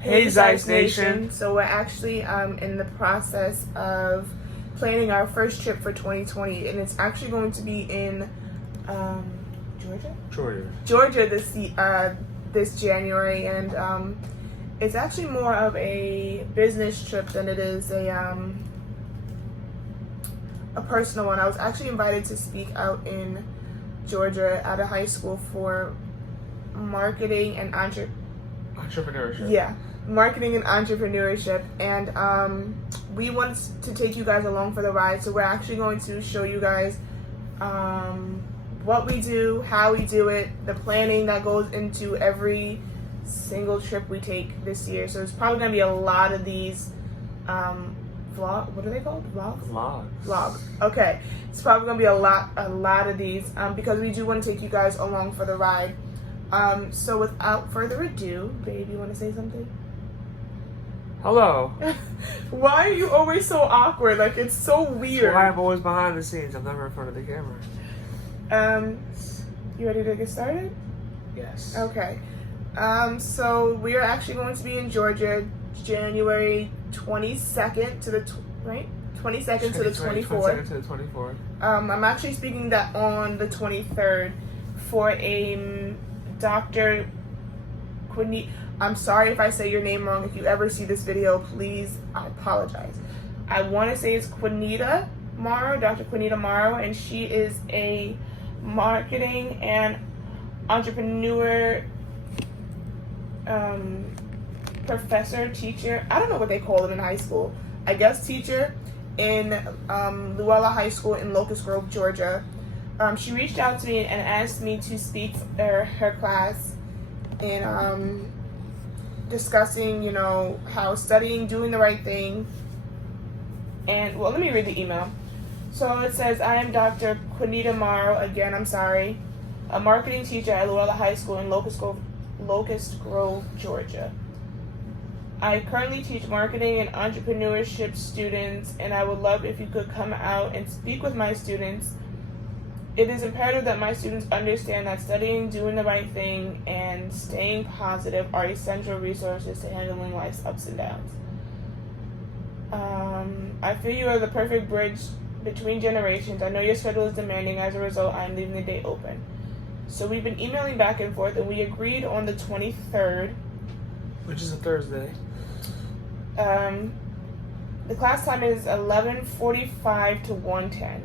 Hey Ziese Nation. So we're actually in the process of planning our first trip for 2020, and it's actually going to be in Georgia this January, and it's actually more of a business trip than it is a personal one. I was actually invited to speak out in Georgia at a high school for marketing and entrepreneurship. Yeah, marketing and entrepreneurship, and we want to take you guys along for the ride. So we're actually going to show you guys what we do, how we do it, the planning that goes into every single trip we take this year. So it's probably going to be a lot of these what are they called? Vlogs. Okay, it's probably going to be a lot of these because we do want to take you guys along for the ride. So without further ado, babe, you want to say something? Hello. Why are you always so awkward? Like, it's so weird. That's why I'm always behind the scenes. I'm never in front of the camera. You ready to get started? Yes. Okay. So we are actually going to be in Georgia, January 22nd to the 22nd to the 24th. 22nd to the 24th. I'm actually speaking that on the 23rd for a Dr. Quinita. I'm sorry if I say your name wrong. If you ever see this video, please, I apologize. I want to say it's Quinita Morrow, Dr. Quinita Morrow, and she is a marketing and entrepreneur professor, teacher. I don't know what they call it in high school. I guess teacher in Luella High School in Locust Grove, Georgia. She reached out to me and asked me to speak her class in discussing, how studying, doing the right thing. And, well, let me read the email. So it says, I am Dr. Quinita Morrow, again, I'm sorry, a marketing teacher at Luella High School in Locust Grove, Georgia. I currently teach marketing and entrepreneurship students, and I would love if you could come out and speak with my students. It is imperative that my students understand that studying, doing the right thing, and staying positive are essential resources to handling life's ups and downs. I feel you are the perfect bridge between generations. I know your schedule is demanding. As a result, I am leaving the day open. So we've been emailing back and forth, and we agreed on the 23rd. Which is a Thursday. The class time is 11:45 to 1:10.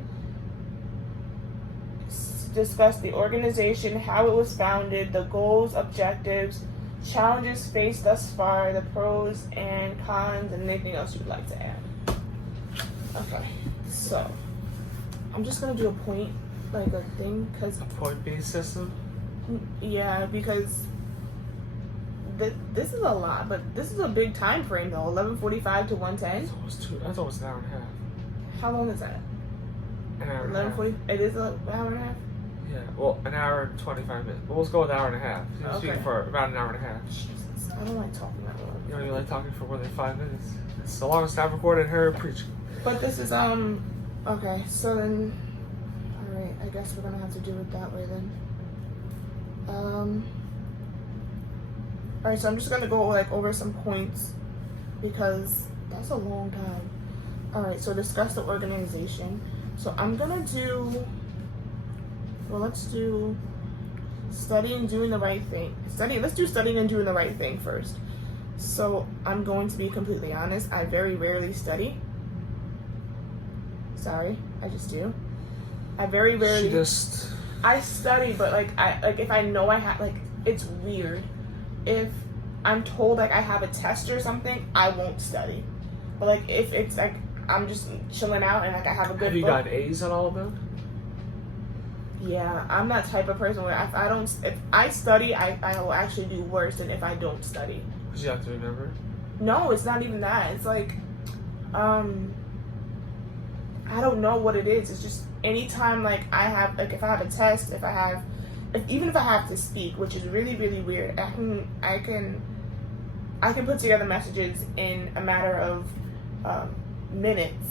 Discuss the organization, how it was founded, the goals, objectives, challenges faced thus far, the pros and cons, and anything else you'd like to add. Okay, so I'm just gonna do a point, like a thing, because a point-based system. Yeah, because this is a lot, but this is a big time frame though. 11:45 to 1:10. That's almost an hour and a half. How long is that? An hour and a half. 11:40. It is an hour and a half. Yeah, well, an hour and 25 minutes. But let's go with an hour and a half. So you're speaking for about an hour and a half. Jesus, I don't like talking that long. You don't even like talking for more than 5 minutes. It's the longest I've recorded her preaching. But this is okay. So then, all right. I guess we're gonna have to do it that way then. All right. So I'm just gonna go over some points because that's a long time. All right. So discuss the organization. So I'm gonna do. Well, let's do studying, doing the right thing. Let's do studying and doing the right thing first. So I'm going to be completely honest. I very rarely study. Sorry, I just do. I very rarely. I study, but if I know I have it's weird. If I'm told I have a test or something, I won't study. But if it's I'm just chilling out and I have a good. Have you got A's on all of them? Yeah, I'm that type of person where if I study, I will actually do worse than if I don't study. Because you have to remember? No, it's not even that. It's I don't know what it is. It's just anytime I have if I have a test, even if I have to speak, which is really, really weird, I can put together messages in a matter of minutes.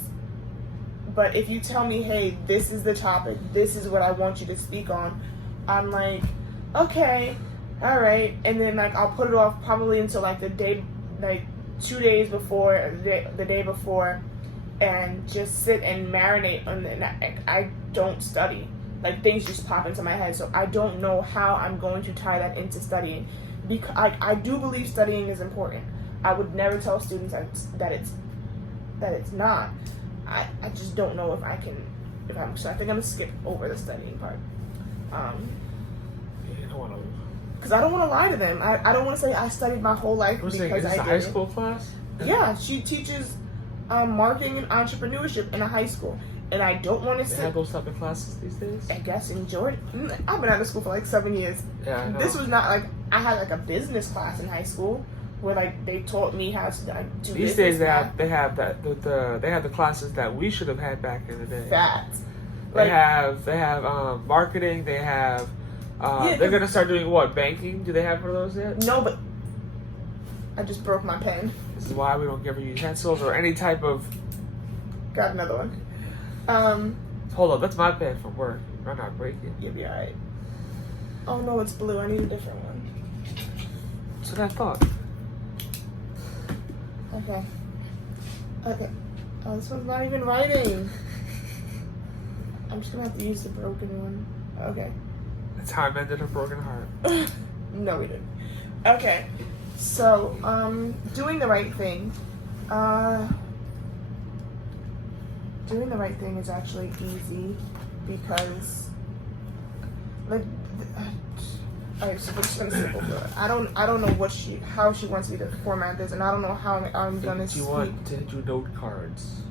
But if you tell me, hey, this is the topic, this is what I want you to speak on, I'm like, okay, all right. And then I'll put it off probably until the day like 2 days before, the day before, and just sit and marinate on it. I don't study. Like, things just pop into my head, so I don't know how I'm going to tie that into studying. Because I do believe studying is important. I would never tell students that it's not. I just don't know if I can. So I think I'm gonna skip over the studying part. You don't want to. Because I don't want to lie to them. I don't want to say I studied my whole life Is because this I a did. high school class? Yeah, she teaches marketing and entrepreneurship in a high school, and I don't want to They say. have those type of classes these days. I guess in Jordan, I've been out of school for like 7 years. Yeah, I know. This was not like I had like a business class in high school where like they taught me how to do. These days they have the classes that we should have had back in the day. Facts. They have marketing. They have they're gonna start doing what, banking? Do they have one of those yet? No, but I just broke my pen. This is why we don't give her utensils or any type of. Got another one. Hold on, that's my pen from work. I'm not breaking. You'll be alright. Oh no, it's blue. I need a different one. That's what I thought. Okay. Okay. Oh, this one's not even writing. I'm just gonna have to use the broken one. Okay. That's how I mended her broken heart. No, we didn't. Okay. So, doing the right thing. Doing the right thing is actually easy because, like, alright. So we're just gonna skip over it. I don't know how she wants me to format this, and I don't know how I'm gonna Do you want to do note cards?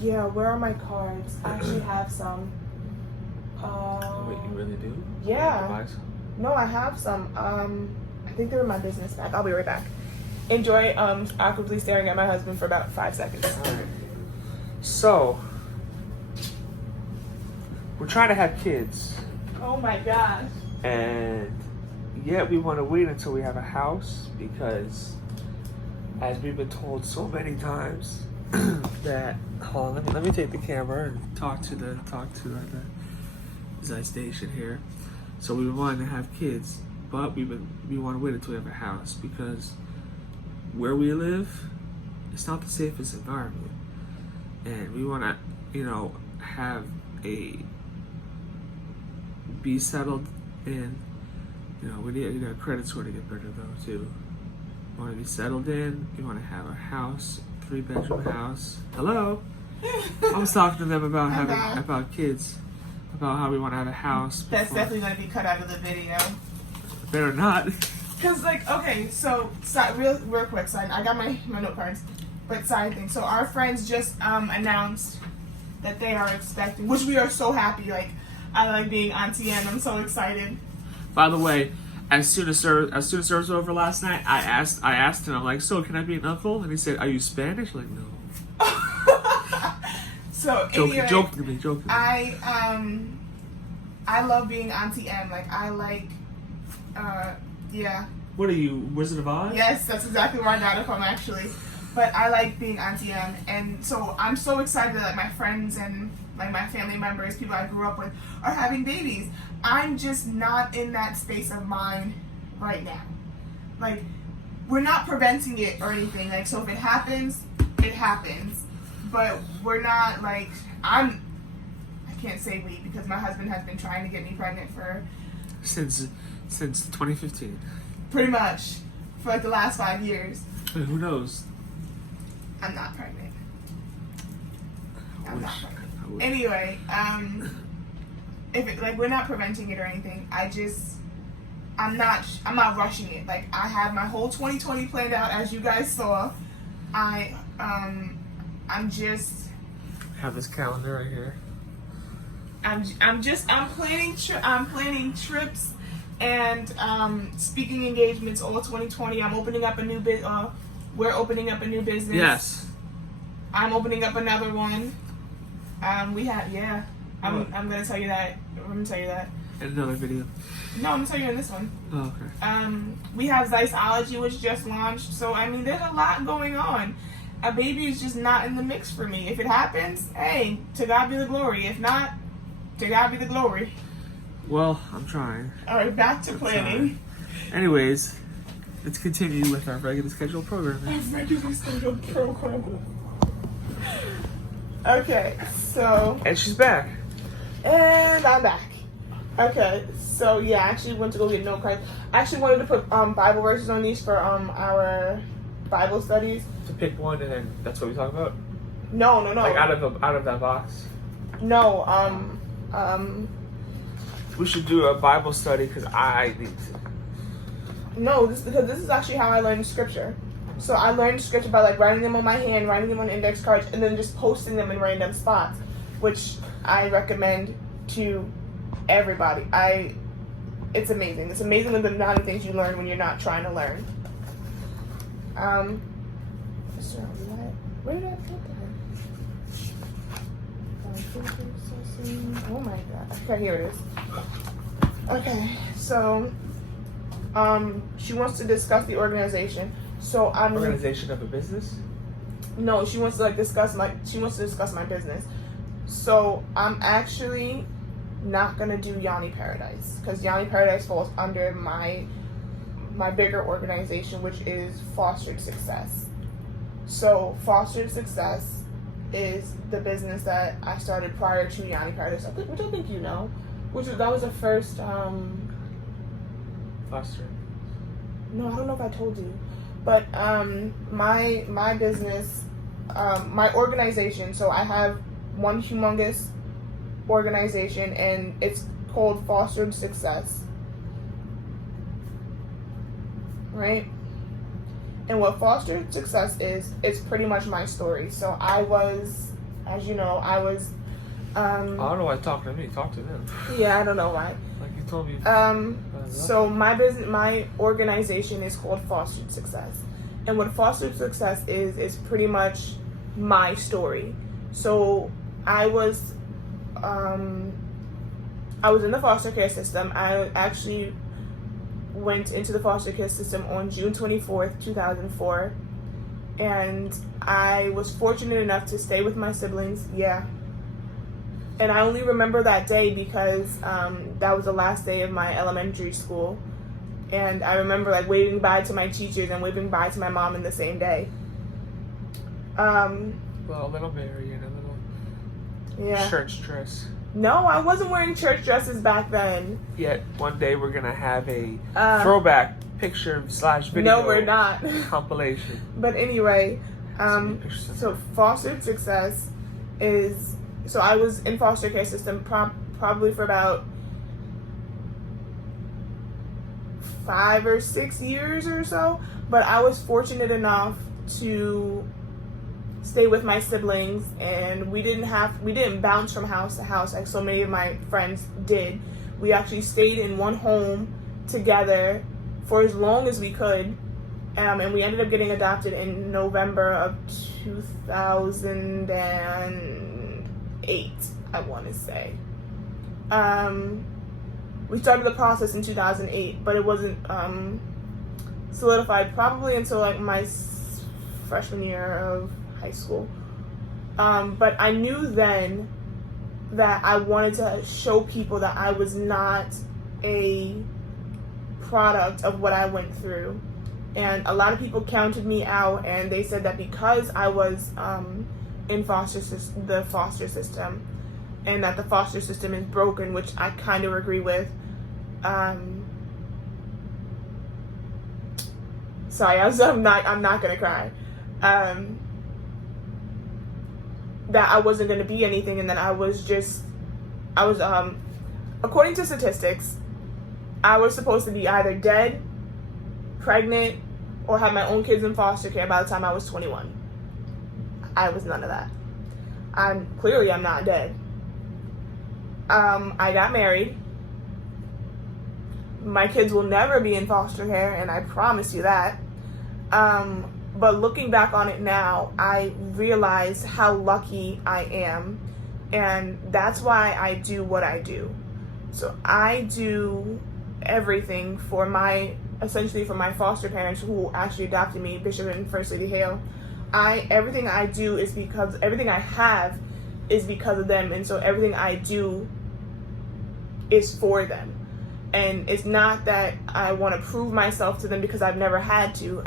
Yeah, where are my cards? I actually have some. Wait, you really do? Yeah. You buy some? No, I have some. I think they're in my business bag. I'll be right back. Enjoy awkwardly staring at my husband for about 5 seconds. Alright. So, we're trying to have kids. Oh my gosh. And yet we want to wait until we have a house because, as we've been told so many times, that hold on, let me take the camera and talk to the Ziese station here. So we wanted to have kids, but we want to wait until we have a house because where we live, it's not the safest environment, and we want to, have be settled in. We need a credit score to get better though too. You want to be settled in. You want to have a house, 3-bedroom house. Hello. I was talking to them about kids, about how we want to have a house. That's definitely going to be cut out of the video. Better not. Cause okay, so real quick, side. I got my note cards, but side thing. So our friends just announced that they are expecting, which we are so happy. Like, I like being Auntie Anne. I'm so excited. By the way, as soon as service was over last night, I asked him, I'm like, so can I be an uncle? And he said, are you Spanish? I'm like, no. So jokingly. I love being Auntie M. Like, I like, yeah. What are you, Wizard of Oz? Yes, that's exactly where I got it from, actually. But I like being Auntie M, and so I'm so excited that my friends and like my family members, people I grew up with, are having babies. I'm just not in that space of mind right now. Like, we're not preventing it or anything. Like, so if it happens, it happens. But we're not like, I can't say we, because my husband has been trying to get me pregnant for since 2015. Pretty much for like the last 5 years. But who knows? I'm not pregnant. I'm not pregnant. I wish. Anyway, if it, like, we're not preventing it or anything. I'm not rushing it. Like, I have my whole 2020 planned out, as you guys saw. I'm just have this calendar right here. I'm planning trips and speaking engagements all 2020. I'm opening up a new we're opening up a new business. Yes. I'm opening up another one. I'm gonna tell you that. In another video. No, I'm gonna tell you in this one. Oh, okay. We have Ziceology, which just launched. So I mean, there's a lot going on. A baby is just not in the mix for me. If it happens, hey, to God be the glory. If not, to God be the glory. Well, I'm trying. All right, back to planning. Anyways, let's continue with our regular scheduled programming. Regularly scheduled program. Okay, so. And she's back. And I'm back. Okay, so yeah, I actually went to go get note cards. I actually wanted to put Bible verses on these for our Bible studies. To pick one, and then that's what we talk about. No. Like out of that box. No, We should do a Bible study because I need to. No, because this is actually how I learned scripture. So I learned scripture by like writing them on my hand, writing them on index cards, and then just posting them in random spots, which I recommend to everybody. It's amazing. It's amazing the amount of things you learn when you're not trying to learn. So where did I put that? Oh my god. Okay, here it is. Okay, so she wants to discuss the organization. So I'm Organization of a business? No, she wants to discuss my business. So I'm actually not gonna do Yanni Paradise because Yanni Paradise falls under my bigger organization, which is Fostered Success. So Fostered Success is the business that I started prior to Yanni Paradise, which I think you know. That was the first Foster. No, I don't know if I told you. But my business, my organization, so I have one humongous organization and it's called Fostered Success. Right? And what Fostered Success is, it's pretty much my story. So I was, as you know, I don't know why talking to me. Talk to them. Yeah, I don't know why. Like you told me. So my organization is called Fostered Success, and what Fostered Success is pretty much my story. So I was in the foster care system. I actually went into the foster care system on June 24th, 2004, and I was fortunate enough to stay with my siblings. Yeah. And I only remember that day because that was the last day of my elementary school. And I remember waving bye to my teachers and waving bye to my mom in the same day. Well, a little Mary and a little church dress. No, I wasn't wearing church dresses back then. Yet one day we're going to have a throwback picture / video. No, we're not. Compilation. But anyway, so Fostered Success is... So I was in foster care system probably for about 5 or 6 years or so, but I was fortunate enough to stay with my siblings, and we didn't bounce from house to house like so many of my friends did. We actually stayed in one home together for as long as we could, and we ended up getting adopted in November of 2008, I want to say. We started the process in 2008, but it wasn't solidified probably until my freshman year of high school. But I knew then that I wanted to show people that I was not a product of what I went through. And a lot of people counted me out, and they said that because I was in the foster system, and that the foster system is broken, which I kind of agree with. Sorry, I'm not gonna cry. That I wasn't gonna be anything, and then I was according to statistics, I was supposed to be either dead, pregnant, or have my own kids in foster care by the time I was 21. I was none of that. I'm not dead. I got married. My kids will never be in foster care, and I promise you that. But looking back on it now, I realize how lucky I am, and that's why I do what I do. So I do everything for essentially for my foster parents who actually adopted me, Bishop and First Lady Hale. Everything I do is because everything I have is because of them, and so everything I do is for them. And it's not that I want to prove myself to them because I've never had to.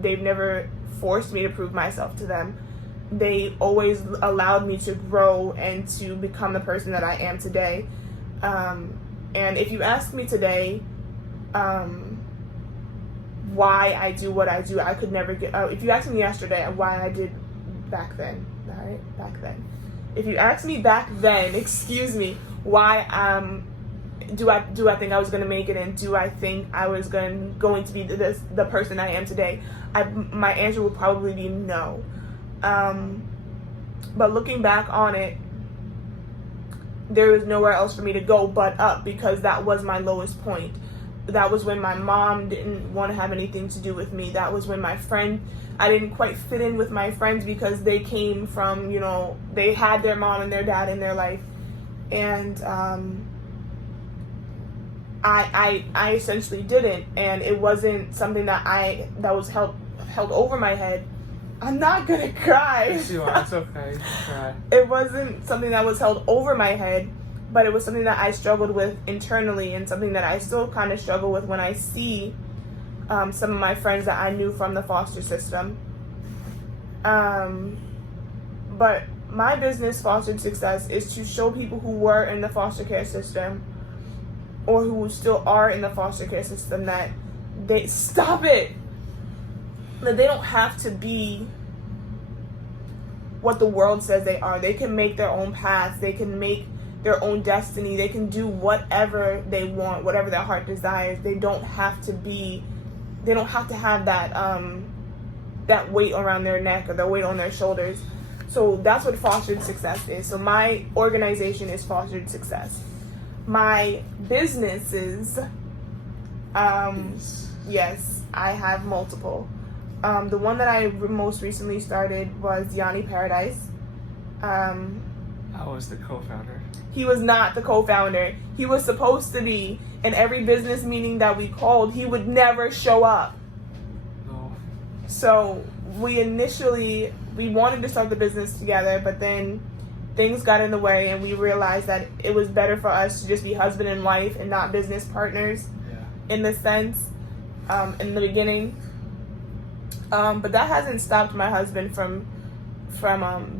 They've never forced me to prove myself to them. They always allowed me to grow and to become the person that I am today. And if you ask me today why I do what I do, I could never get. If you asked me yesterday why I did back then, all right, back then. If you asked me back then, excuse me, why do I think I was going to make it, and do I think I was going to be the person I am today, my answer would probably be no. But looking back on it, there was nowhere else for me to go but up, because that was my lowest point. That was when my mom didn't want to have anything to do with me. That was when I didn't quite fit in with my friends because they came from, they had their mom and their dad in their life. And I essentially didn't. And it wasn't something that was held over my head. I'm not gonna cry. Yes, you are. It's okay. You can cry. It wasn't something that was held over my head, but it was something that I struggled with internally, and something that I still kind of struggle with when I see some of my friends that I knew from the foster system. But my business, Fostered Success, is to show people who were in the foster care system, or who still are in the foster care system, that they that they don't have to be what the world says they are. They can make their own paths. They can make their own destiny. They can do whatever they want, whatever their heart desires. They don't have to have that weight around their neck or the weight on their shoulders. So that's what Fostered Success is. So my organization is Fostered Success. My businesses, yes, I have multiple. The one that I most recently started was Yanni Paradise. I was the co-founder. He was not the co-founder. He was supposed to be. In every business meeting that we called, he would never show up. No. So we wanted to start the business together, but then things got in the way, and we realized that it was better for us to just be husband and wife and not business partners. Yeah. In the sense, in the beginning. But that hasn't stopped my husband from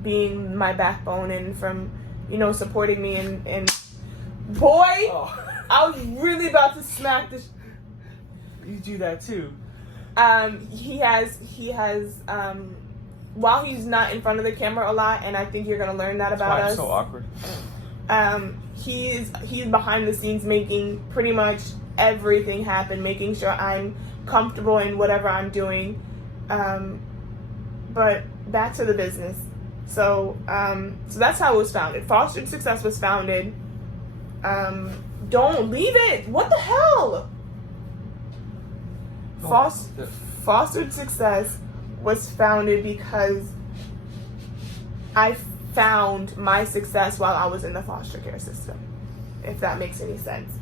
being my backbone, and from, supporting me, and boy, Oh. I was really about to smack this. You do that too. He has while he's not in front of the camera a lot, and I think you're gonna learn that about us. That's why I'm so awkward. He's behind the scenes making pretty much everything happen, making sure I'm comfortable in whatever I'm doing. But back to the business. So that's how it was founded. Fostered Success was founded. Don't leave it. What the hell? Fostered Success was founded because I found my success while I was in the foster care system, if that makes any sense.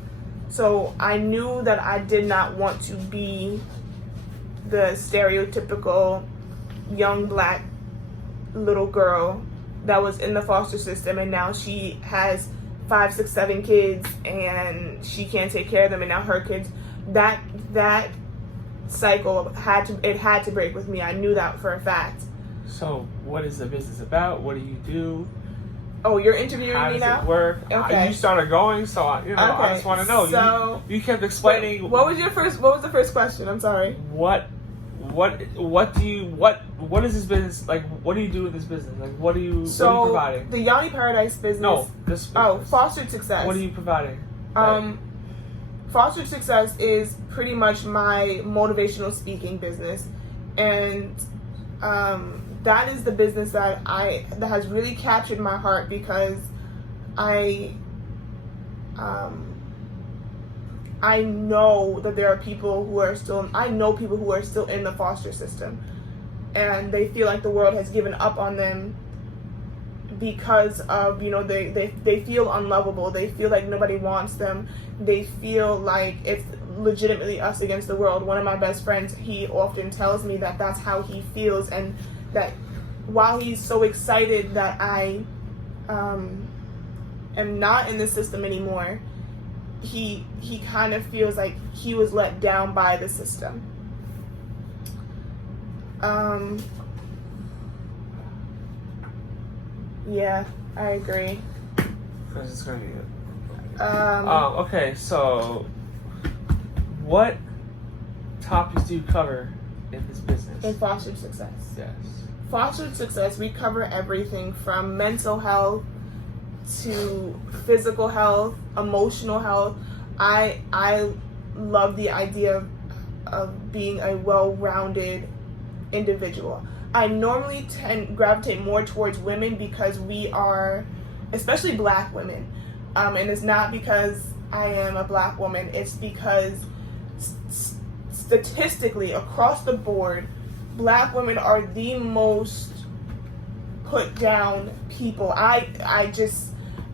So I knew that I did not want to be the stereotypical young black little girl that was in the foster system, and now she has 5, 6, 7 kids, and she can't take care of them, and now her kids. That cycle had to break with me. I knew that for a fact. So what is the business about? What do you do? Oh, you're interviewing How me does now? it work? Okay. You started going, so I just want to know. So you kept explaining. What was the first question? I'm sorry. What is this business like? What do you do with this business? Like, what are you providing? The Yanni Paradise business. No, this business. Oh, Fostered Success. What are you providing? Fostered Success is pretty much my motivational speaking business, and that is the business that has really captured my heart, because I know that there are people who are still in the foster system, and they feel like the world has given up on them because of, they feel unlovable. They feel like nobody wants them. They feel like it's legitimately us against the world. One of my best friends, he often tells me that that's how he feels, and that while he's so excited that I am not in the system anymore, he kind of feels like he was let down by the system. Yeah, I agree. Because it's gonna be it. Um, Okay, so what topics do you cover in this business? in fostered success. Yes. Fostered success, we cover everything from mental health to physical health, emotional health. I love the idea of being a well-rounded individual. I normally gravitate more towards women because we are, especially Black women, and it's not because I am a Black woman. It's because statistically, across the board, Black women are the most put down people. I just,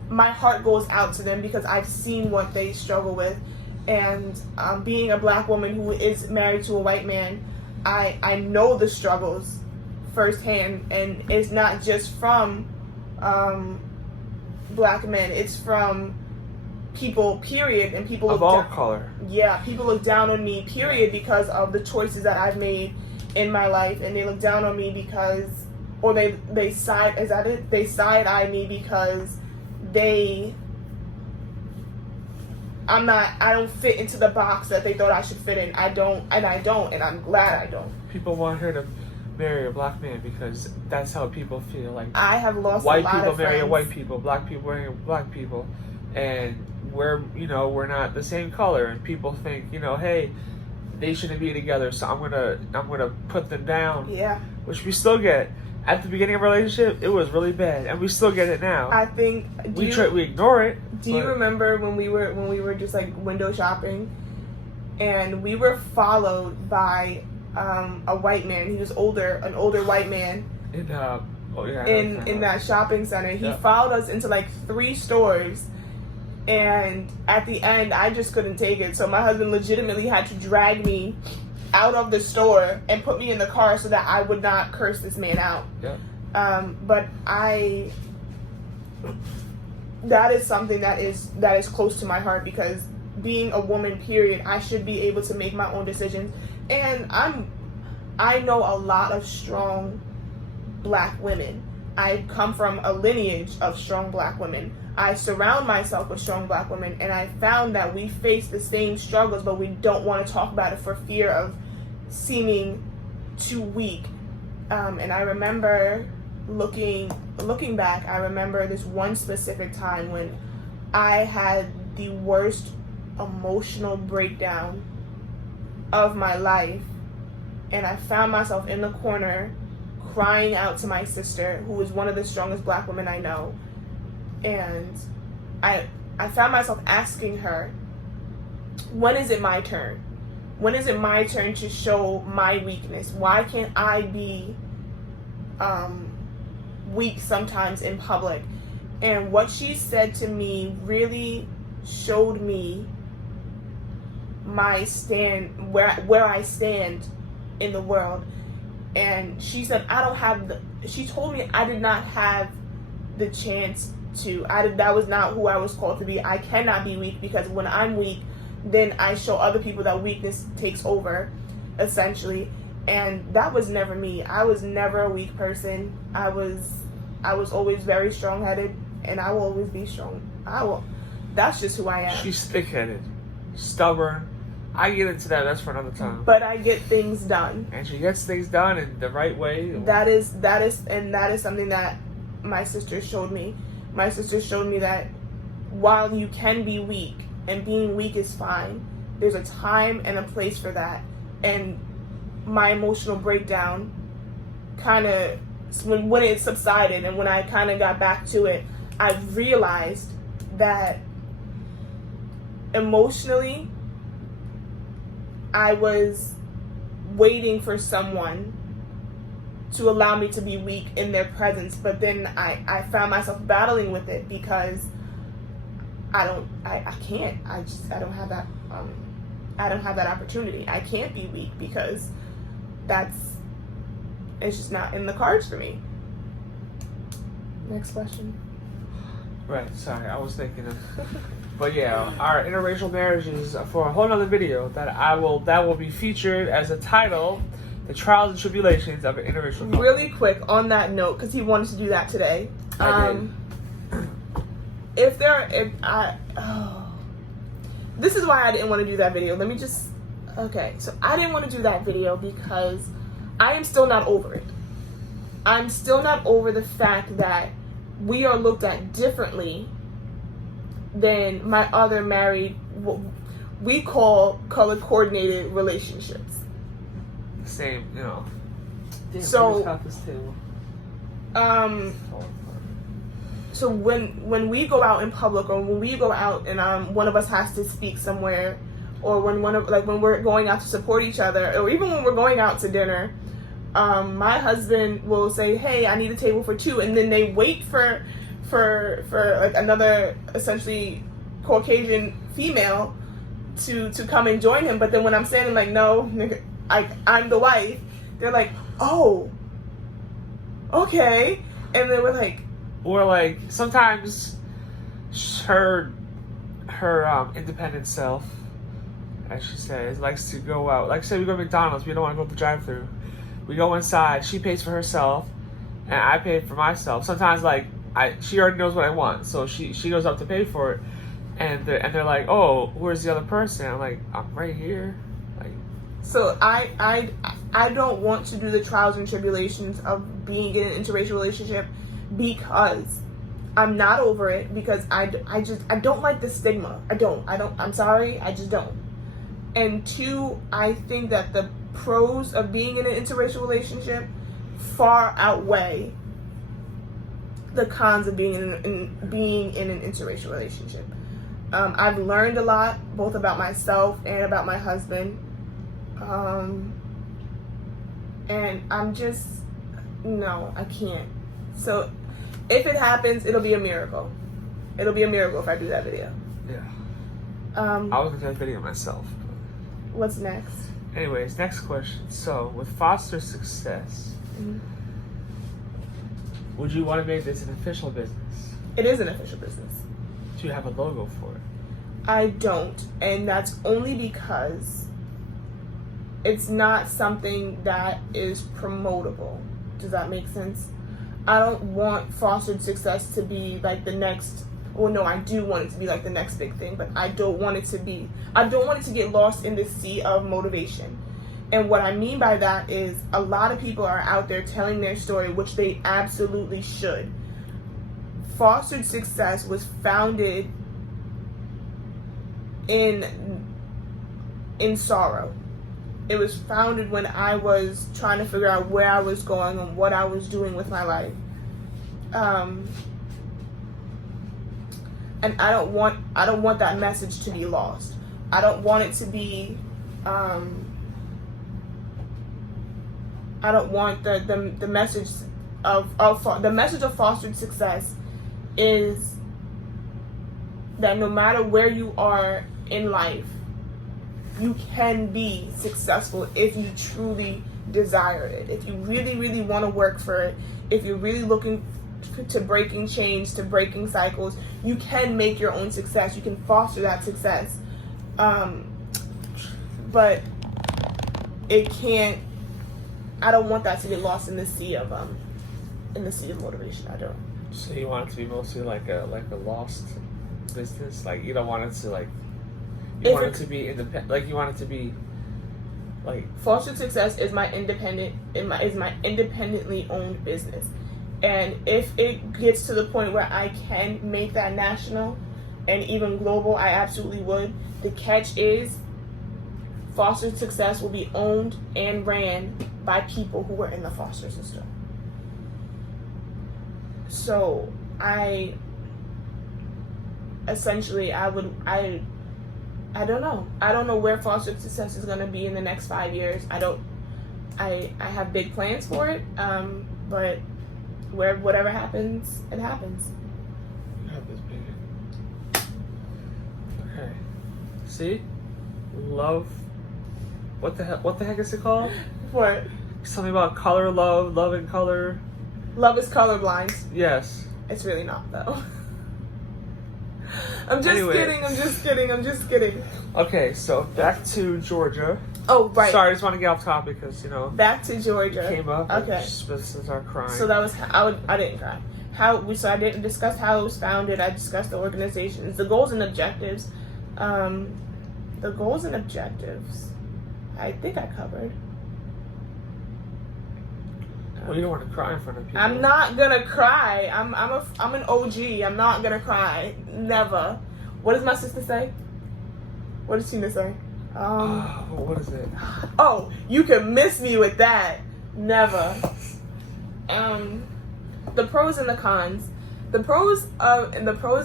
my heart goes out to them because I've seen what they struggle with, and being a Black woman who is married to a white man, I know the struggles firsthand, and it's not just from Black men, it's from people, period, and people Of all color. Yeah, people look down on me, period, because of the choices that I've made in my life, and they look down on me because, or they side, is that it? They side-eye me because I don't fit into the box that they thought I should fit in. I don't, and I'm glad I don't. People want her to marry a Black man because that's how people feel. Like, I have lost white a lot people of marry friends. white people, Black people marry Black people, and we're not the same color, and people think, hey, they shouldn't be together, so I'm gonna put them down. Yeah. Which we still get. At the beginning of our relationship, it was really bad, and we still get it now. I think we ignore it. Do you remember when we were just like window shopping, and we were followed by a white man? He was an older white man. In that shopping center. He followed us into like 3 stores, and at the end I just couldn't take it, so my husband legitimately had to drag me out of the store and put me in the car so that I would not curse this man out. But that is something that is close to my heart, because being a woman, period, I should be able to make my own decisions, and I know a lot of strong Black women. I come from a lineage of strong Black women. I surround myself with strong Black women, and I found that we face the same struggles, but we don't want to talk about it for fear of seeming too weak. And I remember looking back, I remember this one specific time when I had the worst emotional breakdown of my life, and I found myself in the corner crying out to my sister, who is one of the strongest Black women I know. And I found myself asking her, when is it my turn? When is it my turn to show my weakness? Why can't I be weak sometimes in public? And what she said to me really showed me my stand, where I stand in the world. And she said, she told me I did not have the chance to. That was not who I was called to be. I cannot be weak, because when I'm weak, then I show other people that weakness takes over, essentially. And that was never me. I was never a weak person. I was always very strong-headed, and I will always be strong. That's just who I am. She's thick-headed, stubborn. I get into that. That's for another time. But I get things done. And she gets things done in the right way. That is something that my sister showed me. My sister showed me that while you can be weak, and being weak is fine, there's a time and a place for that. And my emotional breakdown kind of, when it subsided and when I kind of got back to it, I realized that emotionally I was waiting for someone to allow me to be weak in their presence, but then I found myself battling with it because I don't have that opportunity. I can't be weak because it's just not in the cards for me. Next question. Right, sorry, I was thinking of But yeah, our interracial marriages for a whole nother video that will be featured as a title, the trials and tribulations of an interracial couple. Really quick on that note, because he wanted to do that today. I did. This is why I didn't want to do that video. Okay, so I didn't want to do that video because I am still not over it. I'm still not over the fact that we are looked at differently than my other married, what we call color coordinated relationships. Same, you know. Damn, So, I just got this table. So when we go out in public, or when we go out and one of us has to speak somewhere, or when when we're going out to support each other, or even when we're going out to dinner, my husband will say, "Hey, I need a table for two," and then they wait for like another essentially Caucasian female to come and join him. But then when I'm saying like, "No, nigga, I'm the wife," they're like, "Oh, okay," and then we're like. Or like sometimes her independent self, as she says, likes to go out. Like say we go to McDonald's, we don't want to go to the drive-thru. We go inside. She pays for herself, and I pay for myself. Sometimes like she already knows what I want, so she goes up to pay for it, and they're like, "Oh, where's the other person?" I'm like, "I'm right here." Like, so I don't want to do the trials and tribulations of being in an interracial relationship. Because I'm not over it, because I don't like the stigma. I'm sorry, I just don't. And two, I think that the pros of being in an interracial relationship far outweigh the cons of being in an interracial relationship. I've learned a lot, both about myself and about my husband. And I'm just, no, I can't. So if it happens, it'll be a miracle. It'll be a miracle if I do that video. Yeah. I was gonna do that video myself. What's next? Anyways, next question. So, with foster success, would you want to make this an official business? It is an official business. Do you have a logo for it? I don't, and that's only because it's not something that is promotable. Does that make sense? I don't want fostered success to be like the next, well, no, I do want it to be like the next big thing, but I don't want it to get lost in the sea of motivation. And what I mean by that is a lot of people are out there telling their story, which they absolutely should. Fostered success was founded in sorrow. It was founded when I was trying to figure out where I was going and what I was doing with my life. And I don't want that message to be lost. I don't want it to be, I don't want the message of fostered success is that no matter where you are in life, you can be successful if you truly desire it. If you really, really want to work for it, if you're really looking to breaking chains, to breaking cycles, you can make your own success. You can foster that success. But it can't, I don't want that to get lost in the sea of motivation. I don't. So you want it to be mostly like a lost business? Like you don't want it to you want it to be independent. Like you want it to be like fostered success is my independently owned business, and if it gets to the point where I can make that national and even global, I absolutely would. The catch is fostered success will be owned and ran by people who are in the foster system. So I don't know. I don't know where fostered success is going to be in the next 5 years. I have big plans for it, but whatever happens, it happens. You have this big. Okay. See? Love. What the heck is it called? What? Something about color, love and color. Love is colorblind. Yes. It's really not, though. I'm just Anyway. kidding. I'm just kidding. I'm just kidding. Okay, so back to Georgia. Oh, right. Sorry, I just want to get off topic because, Back to Georgia. came up Okay. and just started crying. So that was I didn't cry. So I didn't discuss how it was founded. I discussed the organizations, the goals and objectives. The goals and objectives, I think I covered. Well, you don't want to cry in front of people. I'm not gonna cry. I'm an OG. I'm not gonna cry. Never. What does my sister say? What does Tina say? What is it? Oh, you can miss me with that. Never. The pros and the cons. The pros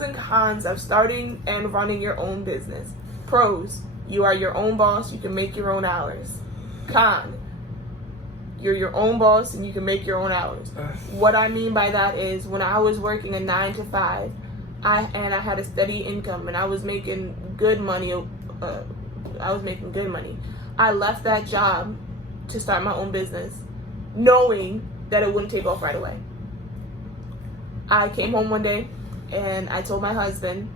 and cons of starting and running your own business. Pros: you are your own boss. You can make your own hours. Con: you're your own boss and you can make your own hours. What I mean by that is when I was working a 9 to 5, I had a steady income and I was making good money. I left that job to start my own business, knowing that it wouldn't take off right away. I came home one day and I told my husband,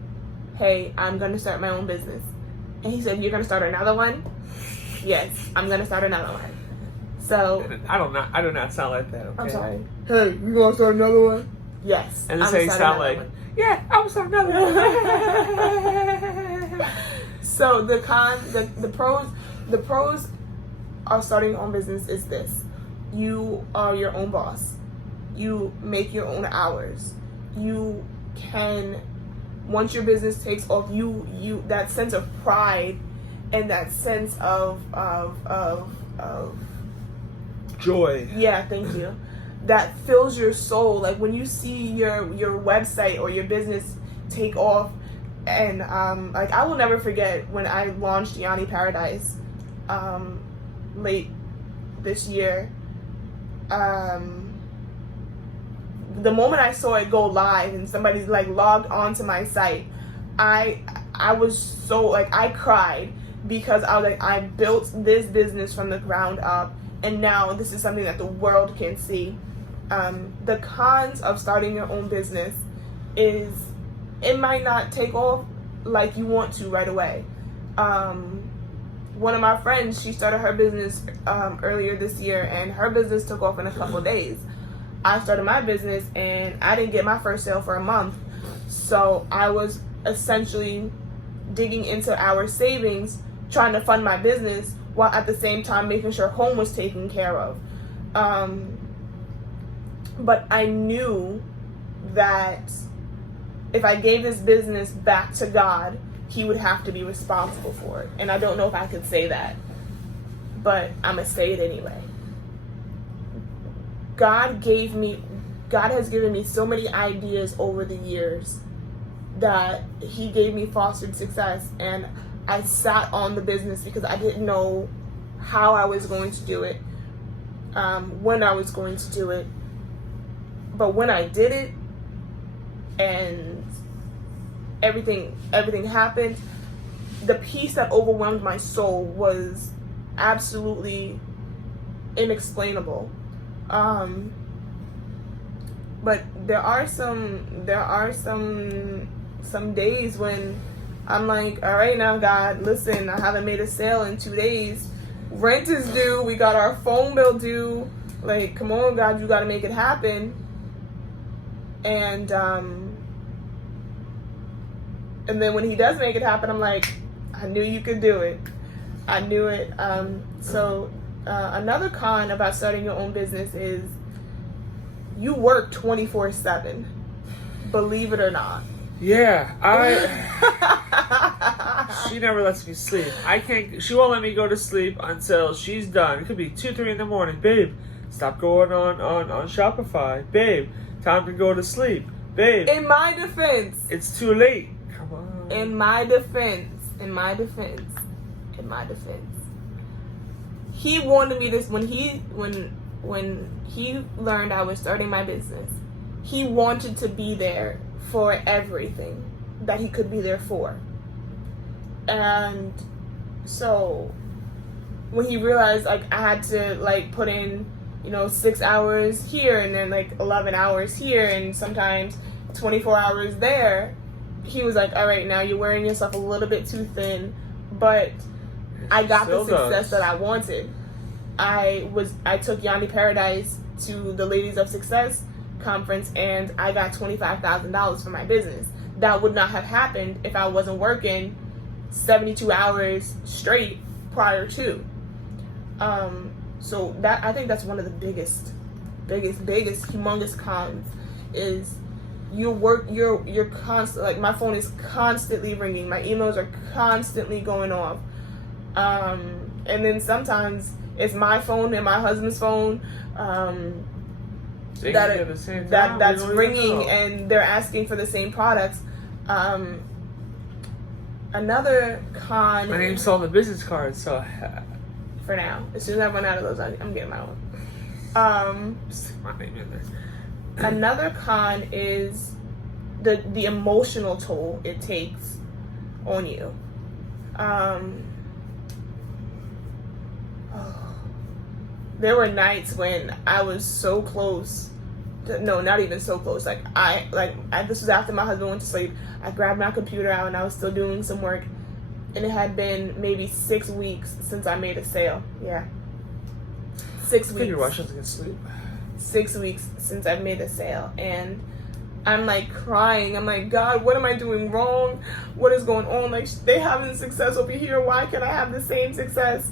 "Hey, I'm gonna start my own business." And he said, "You're gonna start another one?" "Yes, I'm gonna start another one." So I do not sound like that. Okay? I'm sorry. "Hey, you gonna start another one?" "Yes." And this I'm how you gonna start sound another like, one. "Yeah, I'm gonna start another one." So the pros of starting your own business is this: you are your own boss. You make your own hours. You can, once your business takes off, you that sense of pride and that sense of joy. Yeah, thank you. That fills your soul. Like when you see your website or your business take off, and like I will never forget when I launched Yanni Paradise late this year. The moment I saw it go live and somebody like logged onto my site, I was so like I cried because I was like I built this business from the ground up, and now this is something that the world can see. The cons of starting your own business is it might not take off like you want to right away. One of my friends, she started her business earlier this year, and her business took off in a couple days. I started my business and I didn't get my first sale for a month. So I was essentially digging into our savings, trying to fund my business while at the same time making sure home was taken care of. But I knew that if I gave this business back to God, He would have to be responsible for it. And I don't know if I could say that, but I'm going to say it anyway. God has given me so many ideas over the years that He gave me fostered success, and I sat on the business because I didn't know how I was going to do it, when I was going to do it. But when I did it and everything happened, the peace that overwhelmed my soul was absolutely inexplainable. But there are some days when I'm like, all right now, God, listen, I haven't made a sale in 2 days. Rent is due. We got our phone bill due. Like, come on, God, you got to make it happen. And then when He does make it happen, I'm like, I knew you could do it. I knew it. So another con about starting your own business is you work 24/7. Believe it or not. Yeah, she never lets me sleep. She won't let me go to sleep until she's done. It could be 2, 3 in the morning. Babe, stop going on Shopify. Babe, time to go to sleep. Babe. In my defense. It's too late. Come on. In my defense. He wanted me this when he learned I was starting my business. He wanted to be there for everything that he could be there for. And so when he realized like I had to like put in 6 hours here and then like 11 hours here and sometimes 24 hours there, he was like, all right, now you're wearing yourself a little bit too thin, but I got the success that I wanted. I took Yanni Paradise to the Ladies of Success conference, and I got $25,000 for my business. That would not have happened if I wasn't working 72 hours straight prior to. So that, I think that's one of the biggest, humongous cons is you're constant, like my phone is constantly ringing, my emails are constantly going off, and then sometimes it's my phone and my husband's phone that's ringing, and they're asking for the same products. Another con. My name's on the business card, so for now, as soon as I run out of those, I'm getting my own. Stick my name in there. Another con is the emotional toll it takes on you. There were nights when I was so close. No, not even so close. This was after my husband went to sleep. I grabbed my computer out and I was still doing some work, and it had been maybe 6 weeks since I made a sale. Yeah, 6 weeks. Figure I should get sleep. 6 weeks since I've made a sale, and I'm like crying. I'm like, God, what am I doing wrong? What is going on? Like, they having success over here. Why can't I have the same success?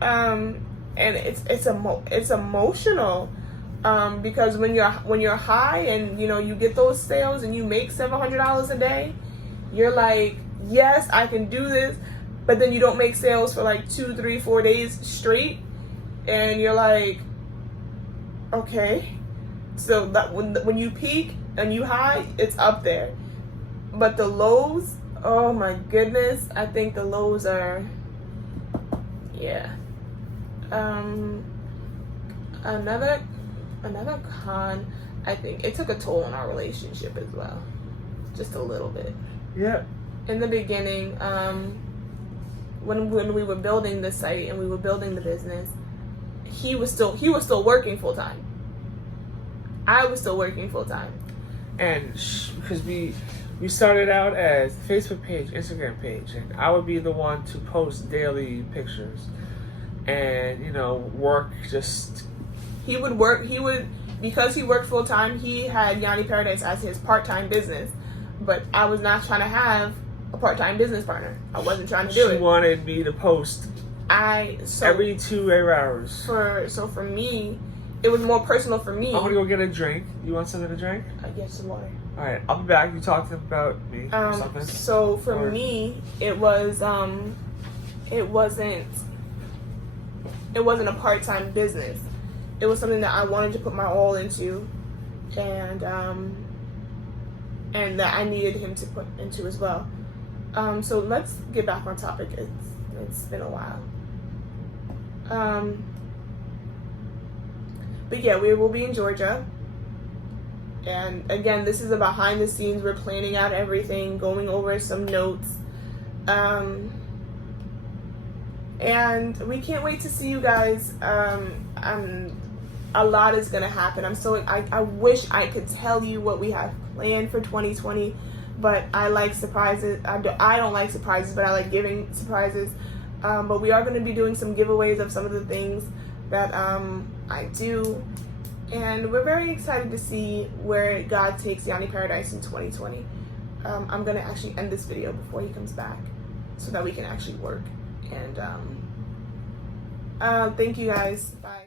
And it's emotional. Because when you're high and you get those sales and you make $700 a day, you're like, yes, I can do this. But then you don't make sales for like 2, 3, 4 days straight, and you're like, okay. So that when you peak and you high, it's up there. But the lows, oh my goodness, I think the lows are, yeah. Another con, I think it took a toll on our relationship as well, just a little bit. Yeah. In the beginning, when we were building the site and we were building the business, he was still working full time. I was still working full time. And because we started out as Facebook page, Instagram page, and I would be the one to post daily pictures, and work just. He would because he worked full time, he had Yanni Paradise as his part-time business, but I was not trying to have a part-time business partner. I wasn't trying to do it. She wanted me to post every 2 hours. So for me, it was more personal for me. I'm gonna go get a drink. You want something to drink? I get some water. All right, I'll be back. You talked about me or something. So for me, it wasn't a part-time business. It was something that I wanted to put my all into, and that I needed him to put into as well. So let's get back on topic. It's been a while. But yeah, we will be in Georgia. And again, this is a behind the scenes. We're planning out everything, going over some notes. And we can't wait to see you guys. A lot is gonna happen. I wish I could tell you what we have planned for 2020, but I like surprises. I don't like surprises, but I like giving surprises. But we are gonna be doing some giveaways of some of the things that I do, and we're very excited to see where God takes Yanni Paradise in 2020. I'm gonna actually end this video before he comes back, so that we can actually work. And thank you guys. Bye.